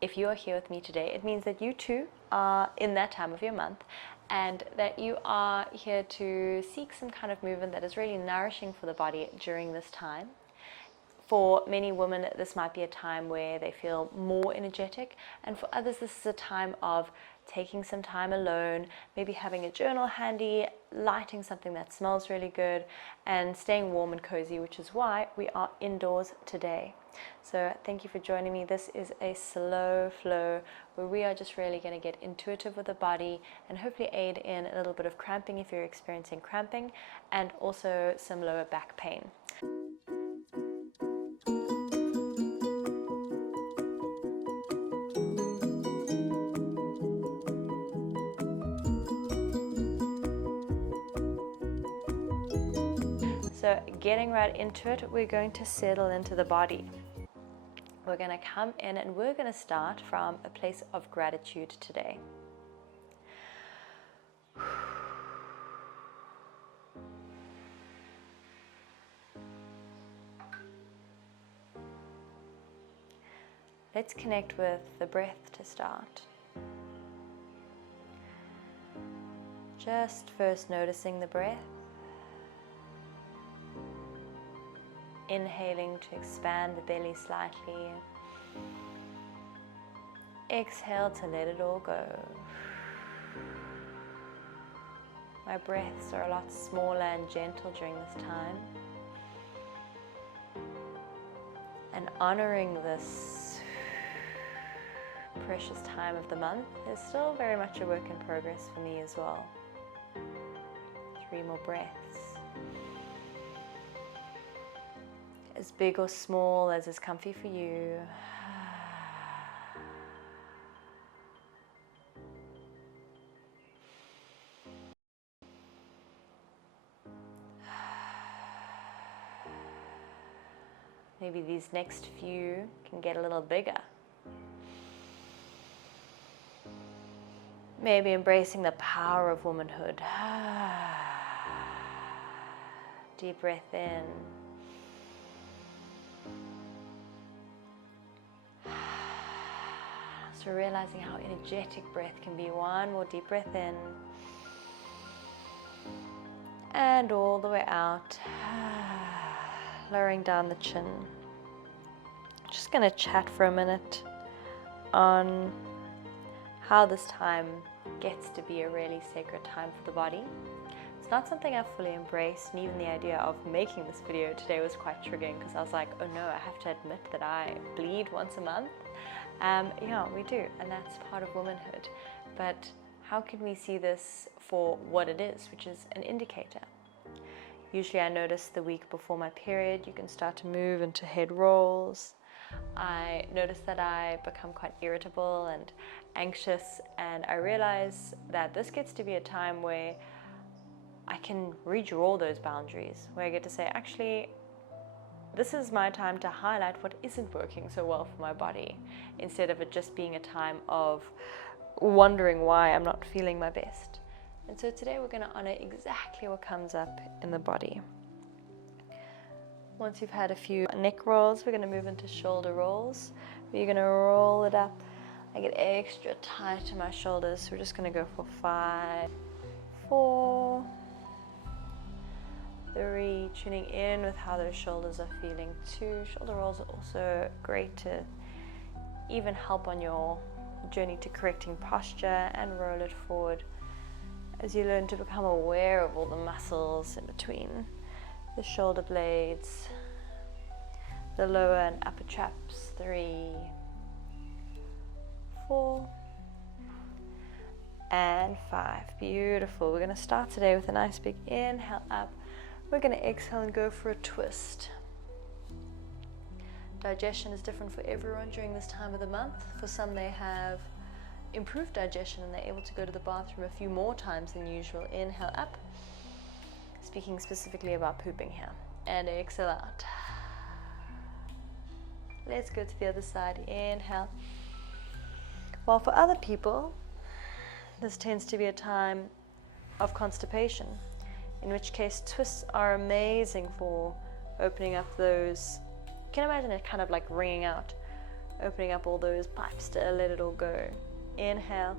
if you are here with me today, it means that you too are in that time of your month, and that you are here to seek some kind of movement that is really nourishing for the body during this time. For many women, this might be a time where they feel more energetic, and for others, this is a time of taking some time alone, maybe having a journal handy, lighting something that smells really good, and staying warm and cozy, which is why we are indoors today. So thank you for joining me. This is a slow flow where we are just really going to get intuitive with the body and hopefully aid in a little bit of cramping if you're experiencing cramping, and also some lower back pain. So getting right into it, we're going to settle into the body. We're going to come in and we're going to start from a place of gratitude today. Let's connect with the breath to start. Just first noticing the breath. Inhaling to expand the belly slightly. Exhale to let it all go. My breaths are a lot smaller and gentle during this time. And honoring this precious time of the month is still very much a work in progress for me as well. 3 more breaths. As big or small as is comfy for you. Maybe these next few can get a little bigger. Maybe embracing the power of womanhood. Deep breath in. So realizing how energetic breath can be. 1 more deep breath in. And all the way out. Lowering down the chin. Just going to chat for a minute on how this time gets to be a really sacred time for the body. It's not something I've fully embraced, and even the idea of making this video today was quite triggering because I was like, oh no, I have to admit that I bleed once a month. Yeah, we do, and that's part of womanhood. But how can we see this for what it is, which is an indicator? Usually I notice the week before my period, you can start to move into head rolls. I notice that I become quite irritable and anxious, and I realize that this gets to be a time where I can redraw those boundaries, where I get to say, actually, this is my time to highlight what isn't working so well for my body, instead of it just being a time of wondering why I'm not feeling my best. And so today we're going to honor exactly what comes up in the body. Once you've had a few neck rolls, we're going to move into shoulder rolls. You're going to roll it up. I get extra tight in my shoulders, so we're just going to go for 5, 4, 3, tuning in with how those shoulders are feeling. 2, shoulder rolls are also great to even help on your journey to correcting posture, and roll it forward as you learn to become aware of all the muscles in between the shoulder blades, the lower and upper traps. 3, 4, and 5. Beautiful. We're going to start today with a nice big inhale up. We're going to exhale and go for a twist. Digestion is different for everyone during this time of the month. For some, they have improved digestion and they're able to go to the bathroom a few more times than usual. Inhale up, speaking specifically about pooping here, and exhale out. Let's go to the other side. Inhale. While for other people, this tends to be a time of constipation, in which case twists are amazing for opening up those, you can imagine it kind of like wringing out opening up all those pipes to let it all go. Inhale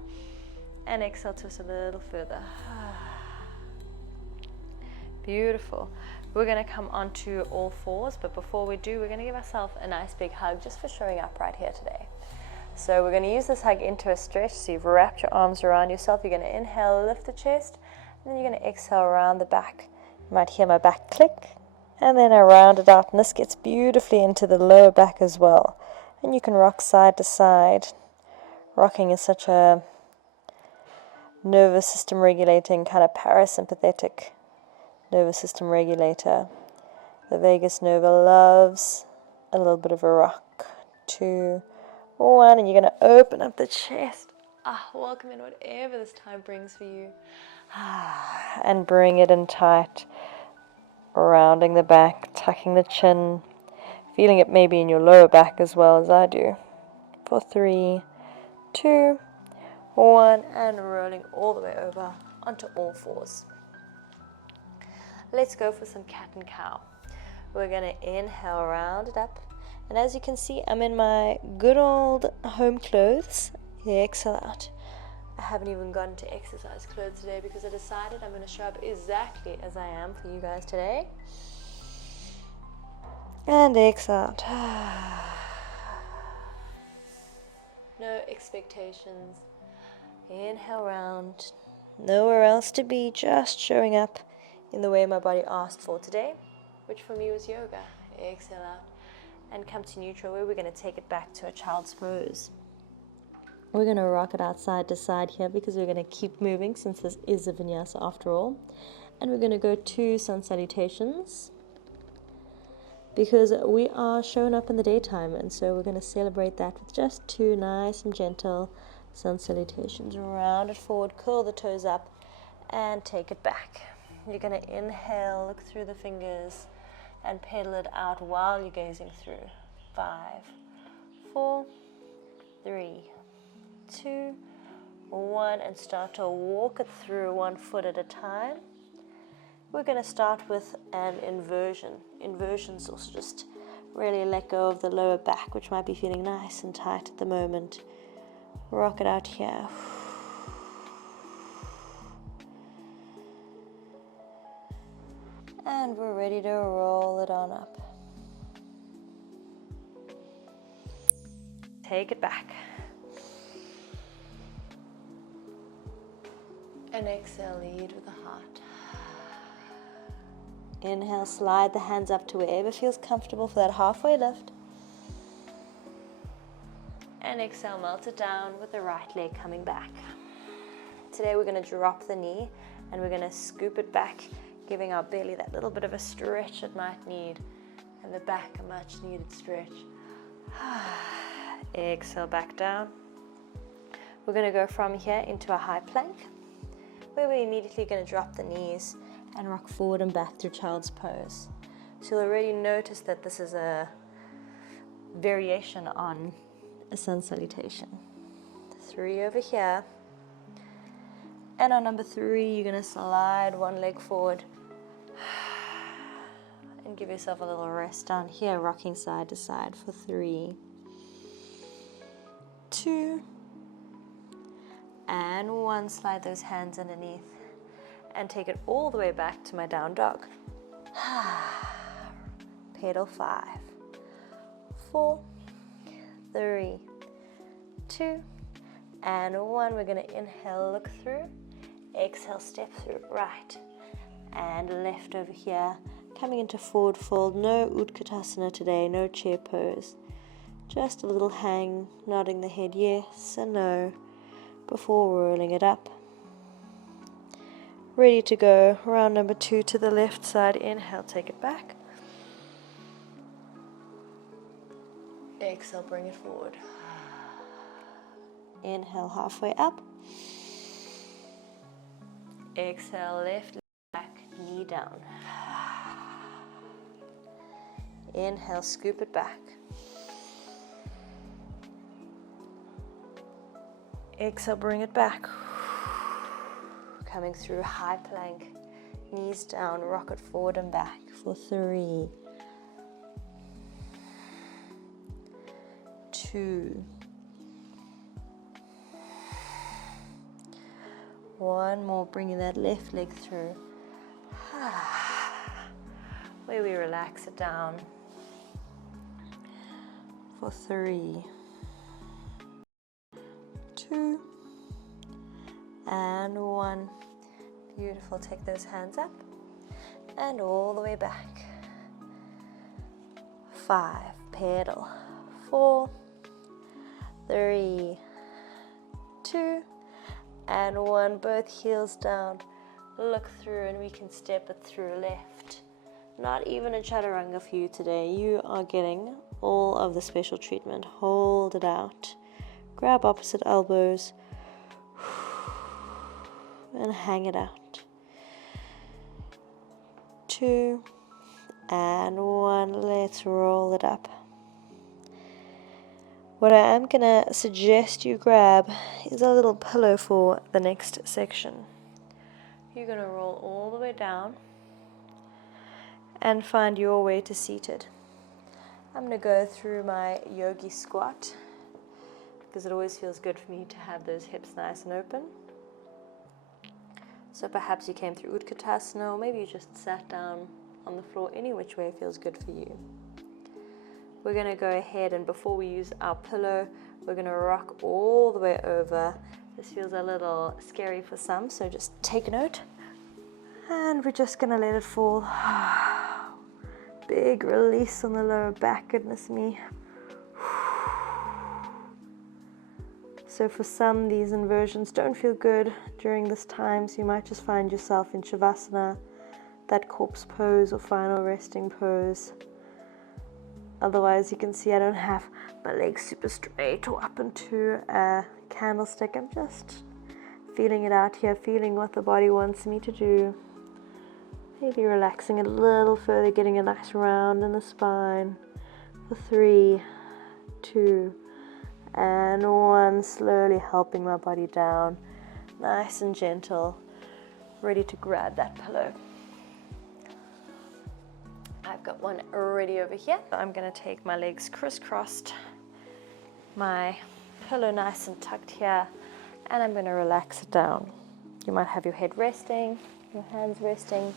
and exhale, twist a little further. Beautiful. We're going to come onto all fours, but before we do, we're going to give ourselves a nice big hug just for showing up right here today. So we're going to use this hug into a stretch. So you've wrapped your arms around yourself. You're going to inhale, lift the chest, and then you're going to exhale around the back. You might hear my back click, and then I round it out, and this gets beautifully into the lower back as well. And you can rock side to side. Rocking is such a nervous system regulating, kind of parasympathetic nervous system regulator. The vagus nerve loves a little bit of a rock. 2, 1, and you're going to open up the chest. Welcome in whatever this time brings for you. And bring it in tight. Rounding the back, tucking the chin, feeling it maybe in your lower back as well as I do. For 3, 2, 1, and rolling all the way over onto all fours. Let's go for some cat and cow. We're going to inhale, round it up. And as you can see, I'm in my good old home clothes. Exhale out. I haven't even gotten to exercise clothes today because I decided I'm going to show up exactly as I am for you guys today. And exhale out. No expectations. Inhale, round. Nowhere else to be, just showing up in the way my body asked for today, which for me was yoga. Exhale out and come to neutral, where we're going to take it back to a child's pose. We're going to rock it out side to side here because we're going to keep moving since this is a vinyasa after all. And we're going to go to sun salutations because we are showing up in the daytime, and so we're going to celebrate that with just 2 nice and gentle sun salutations. Round it forward, curl the toes up, and take it back. You're going to inhale, look through the fingers, and pedal it out while you're gazing through. 5, 4, 3, 2, 1, and start to walk it through 1 foot at a time. We're going to start with an inversion. Inversions also just really let go of the lower back, which might be feeling nice and tight at the moment. Rock it out here. And we're ready to roll it on up. Take it back. And exhale, lead with the heart. Inhale, slide the hands up to wherever feels comfortable for that halfway lift. And exhale, melt it down with the right leg coming back. Today we're going to drop the knee and we're going to scoop it back, giving our belly that little bit of a stretch it might need, and the back a much needed stretch. Exhale, back down. We're going to go from here into a high plank, where we're immediately going to drop the knees and rock forward and back through child's pose. So you'll already notice that this is a variation on a sun salutation. 3 over here. And on number 3, you're going to slide 1 leg forward and give yourself a little rest down here, rocking side to side for 3, 2, and 1. Slide those hands underneath and take it all the way back to my down dog. Pedal 5, 4, 3, 2, and 1. We're going to inhale, look through. Exhale, step through, right and left over here. Coming into forward fold. No Utkatasana today, no chair pose. Just a little hang, nodding the head yes and no before rolling it up. Ready to go. Round number 2 to the left side. Inhale, take it back. Exhale, bring it forward. Inhale, halfway up. Exhale, left leg back, knee down. Inhale, scoop it back. Exhale, bring it back. Coming through high plank, knees down, rock it forward and back for 3, 2, 2. 1 more, bringing that left leg through. Where we relax it down for 3, 2, and 1. Beautiful. Take those hands up and all the way back. 5, pedal. 4, 3, 2, and 1. Both heels down. Look through, and we can step it through left. Not even a chaturanga for you today. You are getting all of the special treatment. Hold it out. Grab opposite elbows and hang it out. 2 and 1. Let's roll it up. What I am going to suggest you grab is a little pillow for the next section. You're going to roll all the way down and find your way to seated. I'm going to go through my yogi squat because it always feels good for me to have those hips nice and open. So perhaps you came through Utkatasana, or maybe you just sat down on the floor. Any which way feels good for you. We're going to go ahead, and before we use our pillow, we're going to rock all the way over. This feels a little scary for some, so just take note. And we're just going to let it fall. Big release on the lower back, goodness me. So for some, these inversions don't feel good during this time, so you might just find yourself in Shavasana, that corpse pose or final resting pose. Otherwise, you can see I don't have my legs super straight or up into a candlestick. I'm just feeling it out here, feeling what the body wants me to do. Maybe relaxing it a little further, getting a nice round in the spine. For 3, 2, and 1. Slowly helping my body down, nice and gentle, ready to grab that pillow. I've got one already over here. I'm going to take my legs crisscrossed, my pillow nice and tucked here, and I'm going to relax it down. You might have your head resting, your hands resting.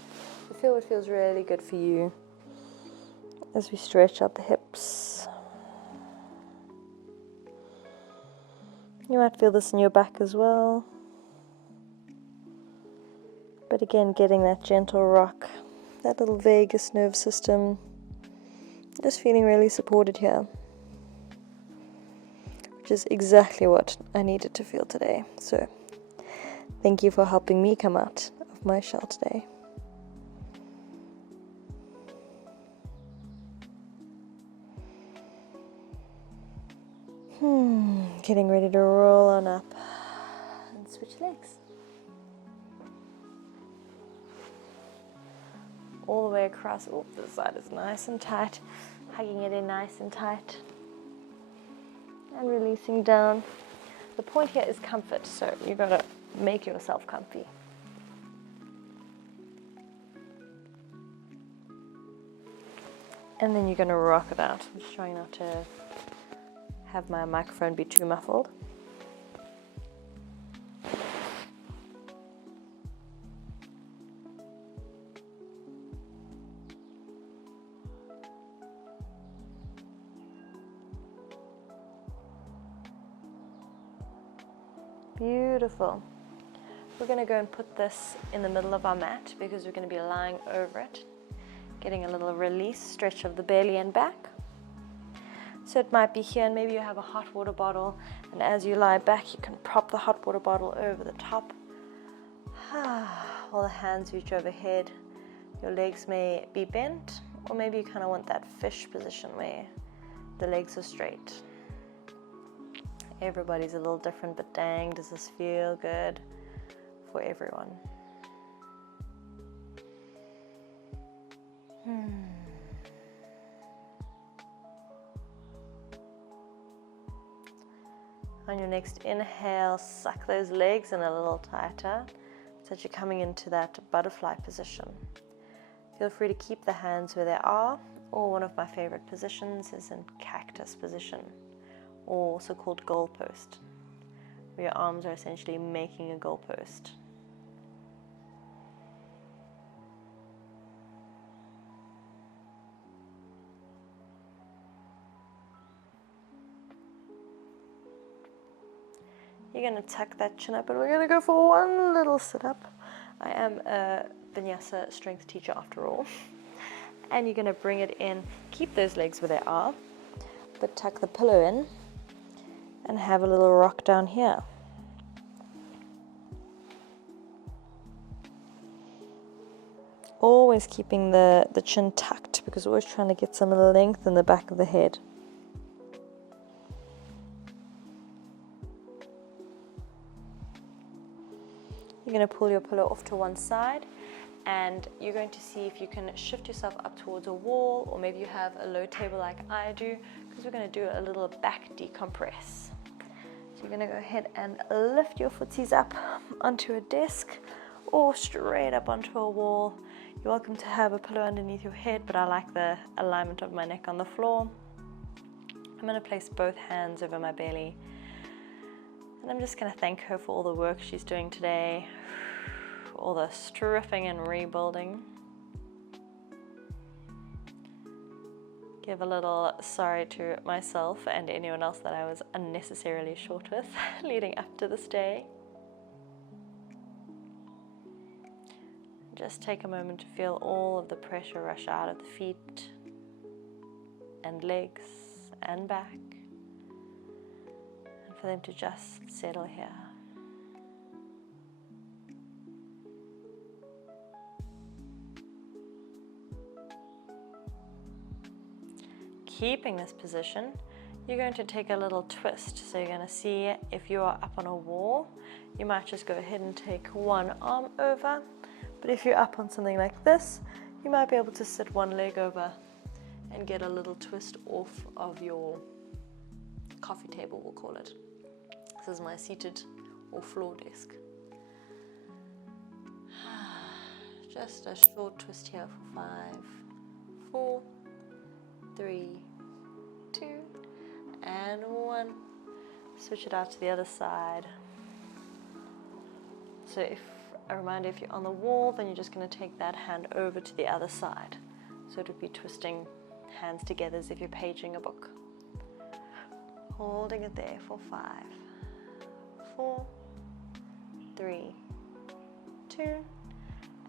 So feel what feels really good for you as we stretch out the hips. You might feel this in your back as well. But again, getting that gentle rock, that little vagus nerve system, just feeling really supported here, which is exactly what I needed to feel today. So thank you for helping me come out of my shell today. Getting ready to roll on up and switch legs. All the way across. Oh, this side is nice and tight. Hugging it in nice and tight. And releasing down. The point here is comfort, so you've got to make yourself comfy. And then you're going to rock it out. I'm just trying not to have my microphone be too muffled. Beautiful. We're going to go and put this in the middle of our mat because we're going to be lying over it, getting a little release, stretch of the belly and back. So it might be here, and maybe you have a hot water bottle, and as you lie back, you can prop the hot water bottle over the top. While the hands reach overhead, your legs may be bent, or maybe you kind of want that fish position where the legs are straight. Everybody's a little different, but dang, does this feel good for everyone. On your next inhale, suck those legs in a little tighter so that you're coming into that butterfly position. Feel free to keep the hands where they are, or one of my favorite positions is in cactus position, or also called goalpost, where your arms are essentially making a goalpost. You're going to tuck that chin up, and we're going to go for one little sit-up. I am a vinyasa strength teacher after all. And you're going to bring it in, keep those legs where they are, but tuck the pillow in and have a little rock down here. Always keeping the chin tucked, because we're always trying to get some length in the back of the head. You're going to pull your pillow off to one side, and you're going to see if you can shift yourself up towards a wall, or maybe you have a low table like I do, because we're going to do a little back decompress. So you're going to go ahead and lift your footsies up onto a desk or straight up onto a wall. You're welcome to have a pillow underneath your head, but I like the alignment of my neck on the floor. I'm going to place both hands over my belly, and I'm just going to thank her for all the work she's doing today, all the stripping and rebuilding. Give a little sorry to myself and anyone else that I was unnecessarily short with leading up to this day. Just take a moment to feel all of the pressure rush out of the feet and legs and back, and for them to just settle here. Keeping this position, you're going to take a little twist. So you're going to see if you are up on a wall, you might just go ahead and take one arm over. But if you're up on something like this, you might be able to sit one leg over and get a little twist off of your coffee table, we'll call it. This is my seated or floor desk. Just a short twist here for 5, 4, 3, 2, and 1. Switch it out to the other side. So if a reminder, if you're on the wall, then you're just going to take that hand over to the other side. So it would be twisting hands together as if you're paging a book. Holding it there for 5, 4, 3, 2,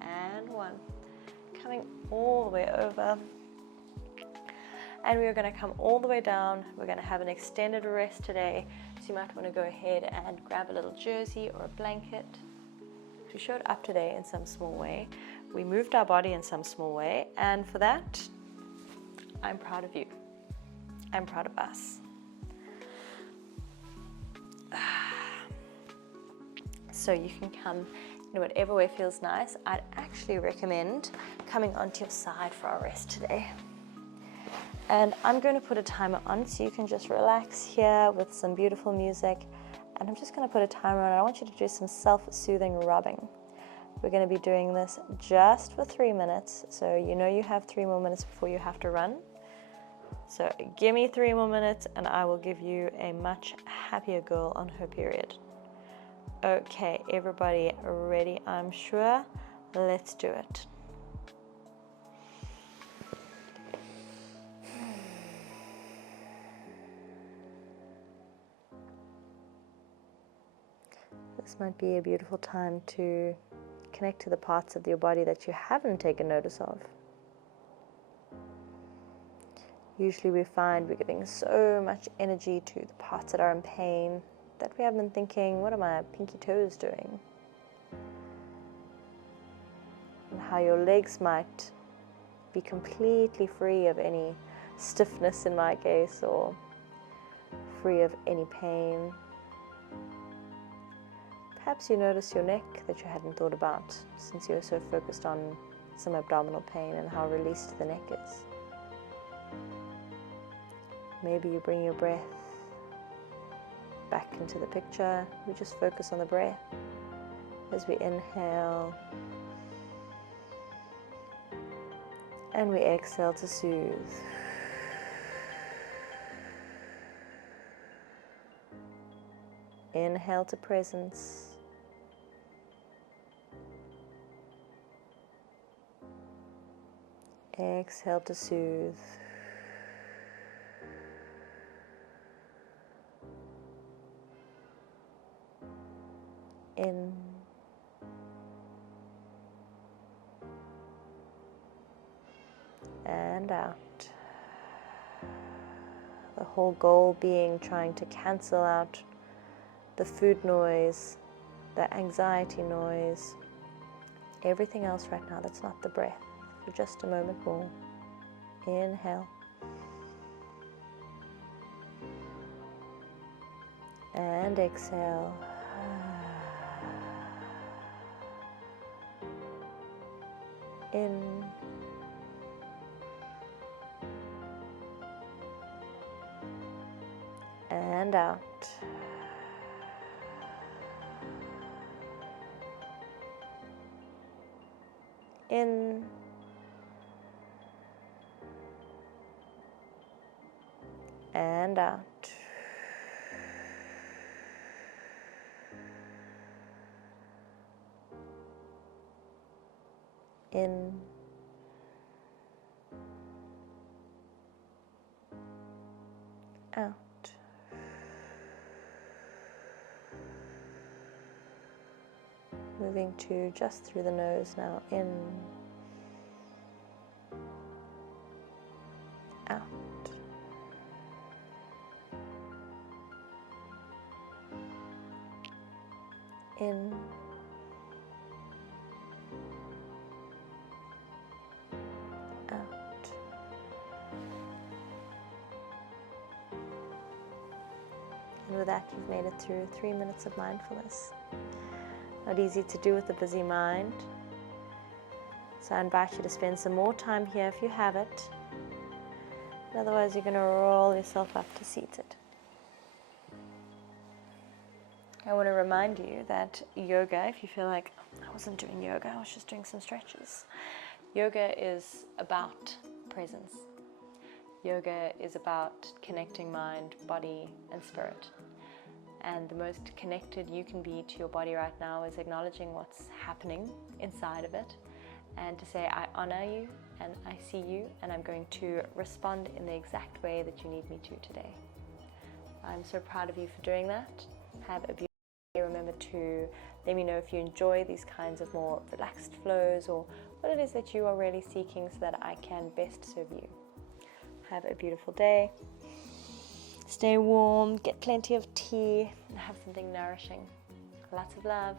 and 1. Coming all the way over. And we're going to come all the way down. We're going to have an extended rest today. So you might want to go ahead and grab a little jersey or a blanket. We showed up today in some small way. We moved our body in some small way. And for that, I'm proud of you. I'm proud of us. So you can come in whatever way feels nice. I'd actually recommend coming onto your side for our rest today. And I'm going to put a timer on so you can just relax here with some beautiful music. And I'm just going to put a timer on. I want you to do some self-soothing rubbing. We're going to be doing this just for 3 minutes. So you know you have 3 more minutes before you have to run. So give me 3 more minutes and I will give you a much happier girl on her period. Okay, everybody ready, I'm sure. Let's do it. This might be a beautiful time to connect to the parts of your body that you haven't taken notice of. Usually we find we're giving so much energy to the parts that are in pain that we haven't been thinking, what are my pinky toes doing? And how your legs might be completely free of any stiffness in my case, or free of any pain. Perhaps you notice your neck that you hadn't thought about since you were so focused on some abdominal pain and how released the neck is. Maybe you bring your breath back into the picture. We just focus on the breath as we inhale and we exhale to soothe. Inhale to presence. Exhale to soothe. In. And out. The whole goal being trying to cancel out the food noise, the anxiety noise, everything else right now that's not the breath, for just a moment more. Inhale. And exhale. In. And out. In. And out. In. Out. Moving to just through the nose now. In. Out. In. Out. And with that, you've made it through 3 minutes of mindfulness. Not easy to do with a busy mind. So I invite you to spend some more time here if you have it. Otherwise, you're going to roll yourself up to seated. I want to remind you that yoga, if you feel like I wasn't doing yoga, I was just doing some stretches. Yoga is about presence. Yoga is about connecting mind, body, and spirit. And the most connected you can be to your body right now is acknowledging what's happening inside of it and to say, I honor you and I see you and I'm going to respond in the exact way that you need me to today. I'm so proud of you for doing that. Have a beautiful day. Remember to let me know if you enjoy these kinds of more relaxed flows or what it is that you are really seeking so that I can best serve you. Have a beautiful day. Stay warm, get plenty of tea, and have something nourishing. Lots of love.